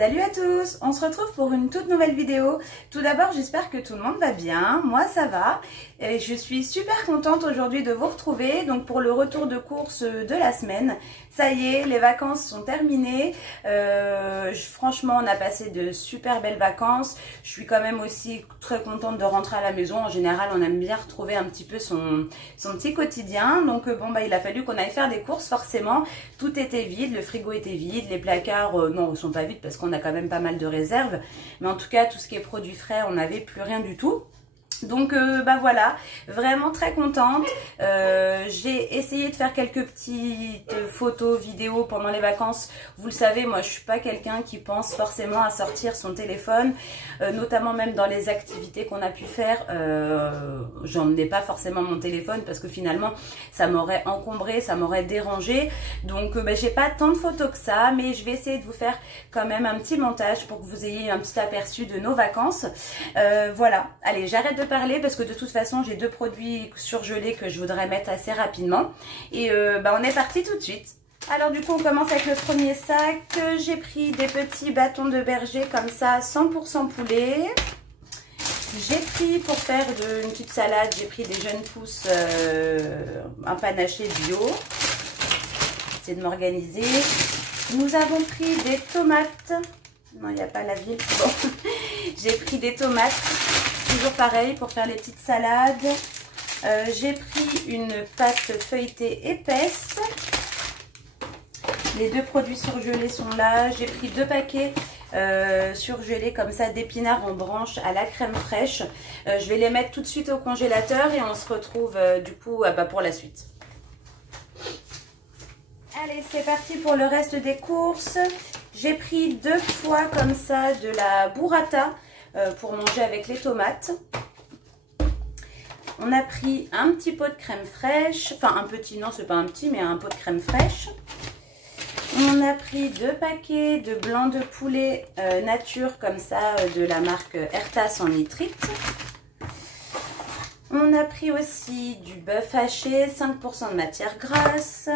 Salut à tous, on se retrouve pour une toute nouvelle vidéo. Tout d'abord, j'espère que tout le monde va bien, moi ça va. Et je suis super contente aujourd'hui de vous retrouver donc pour le retour de course de la semaine. Ça y est, les vacances sont terminées. Franchement, on a passé de super belles vacances. Je suis quand même aussi très contente de rentrer à la maison. En général, on aime bien retrouver un petit peu son petit quotidien. Donc bon, il a fallu qu'on aille faire des courses forcément. Tout était vide, le frigo était vide, les placards, non, ils sont pas vides parce qu'on a quand même pas mal de réserves. Mais en tout cas, tout ce qui est produits frais, on n'avait plus rien du tout. Donc voilà, vraiment très contente. J'ai essayé de faire quelques petites photos, vidéos pendant les vacances. Vous le savez, moi je suis pas quelqu'un qui pense forcément à sortir son téléphone, notamment même dans les activités qu'on a pu faire. J'emmenais pas forcément mon téléphone parce que finalement ça m'aurait encombré, ça m'aurait dérangé. Donc j'ai pas tant de photos que ça, mais je vais essayer de vous faire quand même un petit montage pour que vous ayez un petit aperçu de nos vacances. Voilà, allez, j'arrête de parler parce que de toute façon j'ai deux produits surgelés que je voudrais mettre assez rapidement et on est parti tout de suite. Alors du coup on commence avec le premier sac. J'ai pris des petits bâtons de berger comme ça 100% poulet. J'ai pris pour faire une petite salade, j'ai pris des jeunes pousses, un panaché bio. J'essaie de m'organiser. Nous avons pris des tomates. Non, il n'y a pas la ville. Bon. J'ai pris des tomates. Toujours pareil pour faire les petites salades. J'ai pris une pâte feuilletée épaisse. Les deux produits surgelés sont là. J'ai pris 2 paquets surgelés comme ça d'épinards en branches à la crème fraîche. Je vais les mettre tout de suite au congélateur et on se retrouve du coup pour la suite. Allez, c'est parti pour le reste des courses. J'ai pris 2 fois comme ça de la burrata pour manger avec les tomates. On a pris un petit pot de crème fraîche. Enfin, un petit, non, c'est pas un petit, mais un pot de crème fraîche. On a pris 2 paquets de blanc de poulet nature comme ça de la marque Ertas en nitrite. On a pris aussi du bœuf haché, 5% de matière grasse.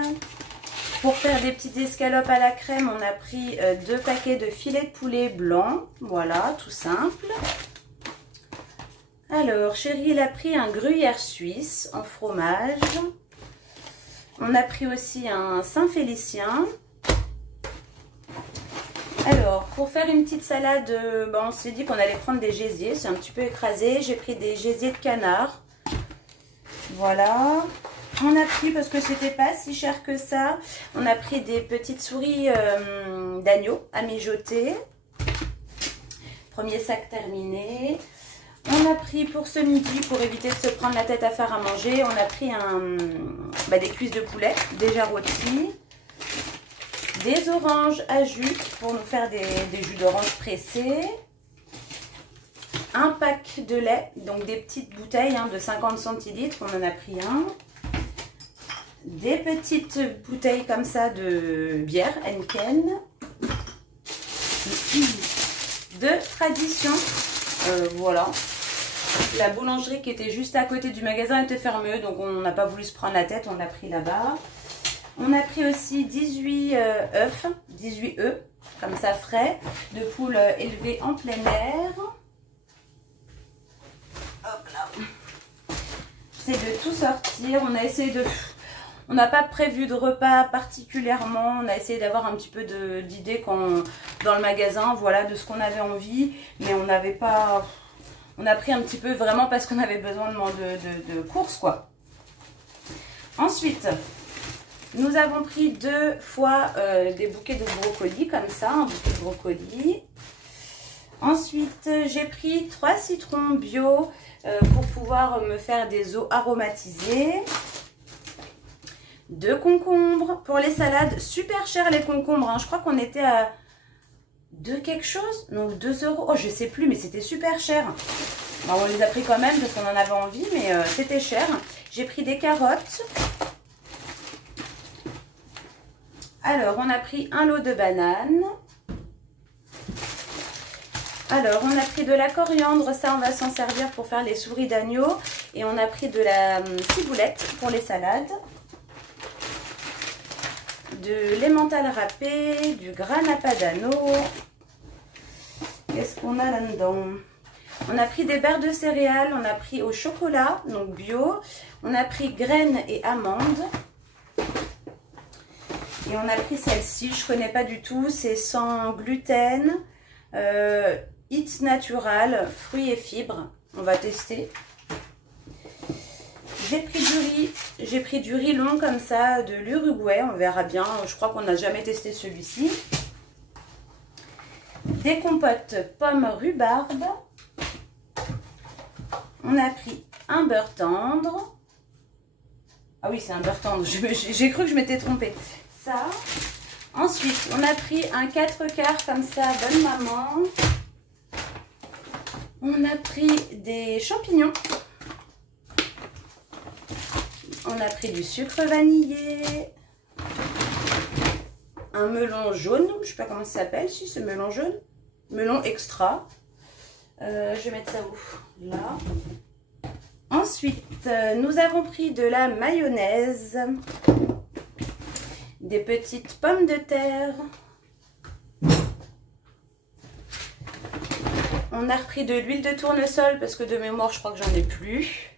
Pour faire des petites escalopes à la crème, on a pris 2 paquets de filets de poulet blanc. Voilà, tout simple. Alors, chérie, il a pris un gruyère suisse en fromage. On a pris aussi un Saint-Félicien. Alors, pour faire une petite salade, on s'est dit qu'on allait prendre des gésiers. C'est un petit peu écrasé. J'ai pris des gésiers de canard. Voilà. On a pris, parce que c'était pas si cher que ça, on a pris des petites souris d'agneau à mijoter. Premier sac terminé. On a pris pour ce midi, pour éviter de se prendre la tête à faire à manger, on a pris des cuisses de poulet déjà rôties. Des oranges à jus pour nous faire des jus d'orange pressés. Un pack de lait, donc des petites bouteilles de 50 centilitres, on en a pris un. Des petites bouteilles comme ça de bière Henken. De tradition. Voilà. La boulangerie qui était juste à côté du magasin était fermée, donc on n'a pas voulu se prendre la tête, on l'a pris là-bas. On a pris aussi 18 œufs, 18 œufs, comme ça frais, de poules élevées en plein air. Hop là. J'essaie de tout sortir, on a essayé de... On n'a pas prévu de repas particulièrement, on a essayé d'avoir un petit peu d'idées dans le magasin, voilà, de ce qu'on avait envie, mais on n'avait pas... On a pris un petit peu vraiment parce qu'on avait besoin de courses, quoi. Ensuite, nous avons pris 2 fois des bouquets de brocolis, comme ça, un bouquet de brocolis. Ensuite, j'ai pris 3 citrons bio pour pouvoir me faire des eaux aromatisées. 2 concombres pour les salades, super cher les concombres, je crois qu'on était à 2 quelque chose, non 2 €, oh je sais plus mais c'était super cher. On les a pris quand même parce qu'on en avait envie mais c'était cher. J'ai pris des carottes. Alors on a pris un lot de bananes. Alors on a pris de la coriandre, ça on va s'en servir pour faire les souris d'agneau. Et on a pris de la ciboulette pour les salades. De l'emmental râpé, du grana padano, Qu'est-ce qu'on a là-dedans? On a pris des barres de céréales, on a pris au chocolat, donc bio. On a pris graines et amandes. Et on a pris celle-ci, je ne connais pas du tout, c'est sans gluten, It's Natural, fruits et fibres. On va tester. J'ai pris du riz long comme ça, de l'Uruguay, on verra bien. Je crois qu'on n'a jamais testé celui-ci. Des compotes pommes rhubarbe. On a pris un beurre tendre. Ah oui, c'est un beurre tendre, j'ai cru que je m'étais trompée. Ça. Ensuite, on a pris un 4/4 comme ça, bonne maman. On a pris des champignons. On a pris du sucre vanillé. Un melon jaune, je ne sais pas comment ça s'appelle, si ce melon jaune. Melon extra. Je vais mettre ça où? Là. Ensuite, nous avons pris de la mayonnaise. Des petites pommes de terre. On a repris de l'huile de tournesol parce que de mémoire, je crois que j'en ai plus.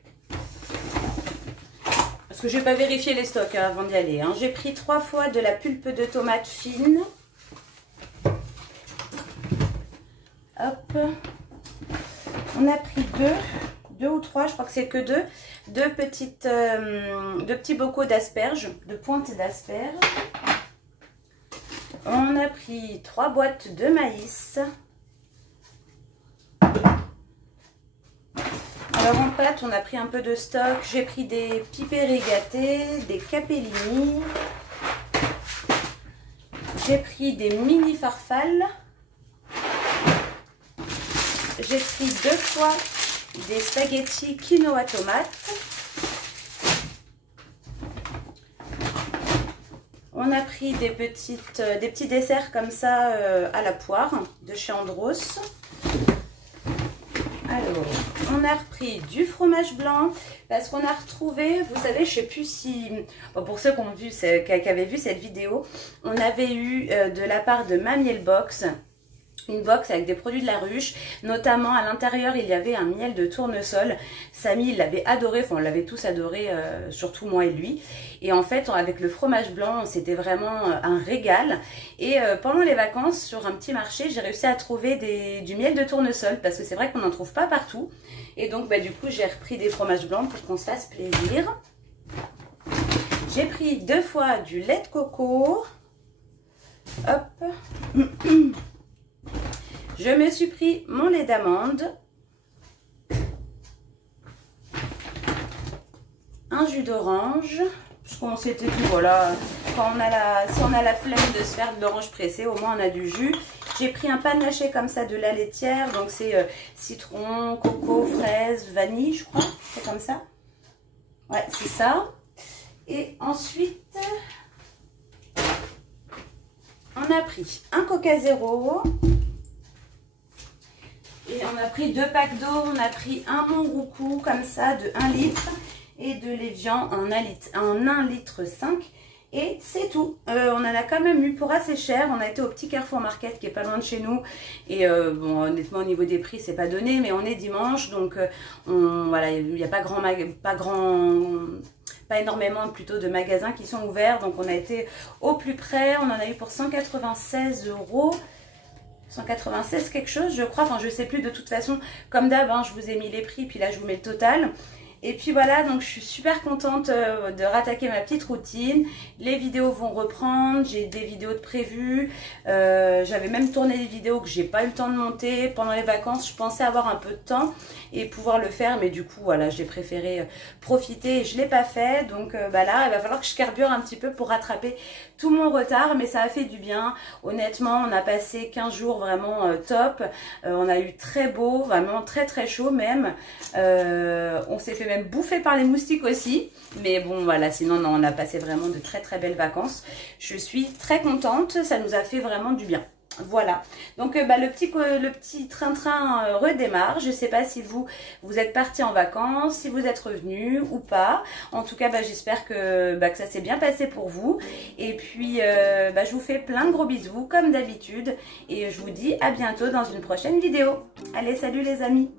Parce que je n'ai pas vérifié les stocks avant d'y aller. J'ai pris 3 fois de la pulpe de tomate fine. Hop. On a pris deux ou trois, je crois que c'est que deux petits bocaux d'asperges, de pointe d'asperges. On a pris 3 boîtes de maïs. Alors en pâte, on a pris un peu de stock. J'ai pris des pipérés gâtés, des capellini. J'ai pris des mini farfales. J'ai pris 2 fois des spaghettis quinoa tomate. On a pris des petits desserts comme ça à la poire de chez Andros. Alors, on a repris du fromage blanc parce qu'on a retrouvé, vous savez, je sais plus si, bon, pour ceux qui avaient vu cette vidéo, on avait eu de la part de Ma Miel Box, une box avec des produits de la ruche, notamment à l'intérieur il y avait un miel de tournesol. Samy il l'avait adoré, enfin on l'avait tous adoré, surtout moi et lui. Et en fait avec le fromage blanc c'était vraiment un régal. Et pendant les vacances sur un petit marché j'ai réussi à trouver du miel de tournesol parce que c'est vrai qu'on n'en trouve pas partout. Et donc du coup j'ai repris des fromages blancs pour qu'on se fasse plaisir. J'ai pris 2 fois du lait de coco. Hop. Je me suis pris mon lait d'amande, un jus d'orange, puisqu'on s'était dit, voilà, si on a la flemme de se faire de l'orange pressée, au moins on a du jus. J'ai pris un panaché comme ça de la laitière, donc c'est citron, coco, fraise, vanille, je crois, c'est comme ça. Ouais, c'est ça. Et ensuite, on a pris un Coca Zéro. Et on a pris 2 packs d'eau, on a pris un Monroucou comme ça de 1 litre et de l'Evian en 1,5 litre. Et c'est tout. On en a quand même eu pour assez cher. On a été au petit Carrefour Market qui est pas loin de chez nous. Et bon, honnêtement, au niveau des prix, c'est pas donné, mais on est dimanche. Donc voilà, il n'y a pas énormément plutôt de magasins qui sont ouverts. Donc on a été au plus près. On en a eu pour 196 €. 196 quelque chose je crois, enfin je sais plus, de toute façon comme d'hab je vous ai mis les prix puis là je vous mets le total. Et puis voilà, donc je suis super contente de rattaquer ma petite routine. Les vidéos vont reprendre, j'ai des vidéos de prévues. J'avais même tourné des vidéos que j'ai pas eu le temps de monter. Pendant les vacances, je pensais avoir un peu de temps et pouvoir le faire. Mais du coup, voilà, j'ai préféré profiter et je l'ai pas fait. Donc là, il va falloir que je carbure un petit peu pour rattraper tout mon retard. Mais ça a fait du bien. Honnêtement, on a passé 15 jours vraiment top. On a eu très beau, vraiment très très chaud même. On s'est fait même bouffer par les moustiques aussi, mais bon voilà, sinon non, on a passé vraiment de très très belles vacances. Je suis très contente, ça nous a fait vraiment du bien. Voilà, donc le petit train-train redémarre. Je ne sais pas si vous êtes partis en vacances, si vous êtes revenus ou pas. En tout cas, j'espère que ça s'est bien passé pour vous. Et puis, je vous fais plein de gros bisous comme d'habitude. Et je vous dis à bientôt dans une prochaine vidéo. Allez, salut les amis!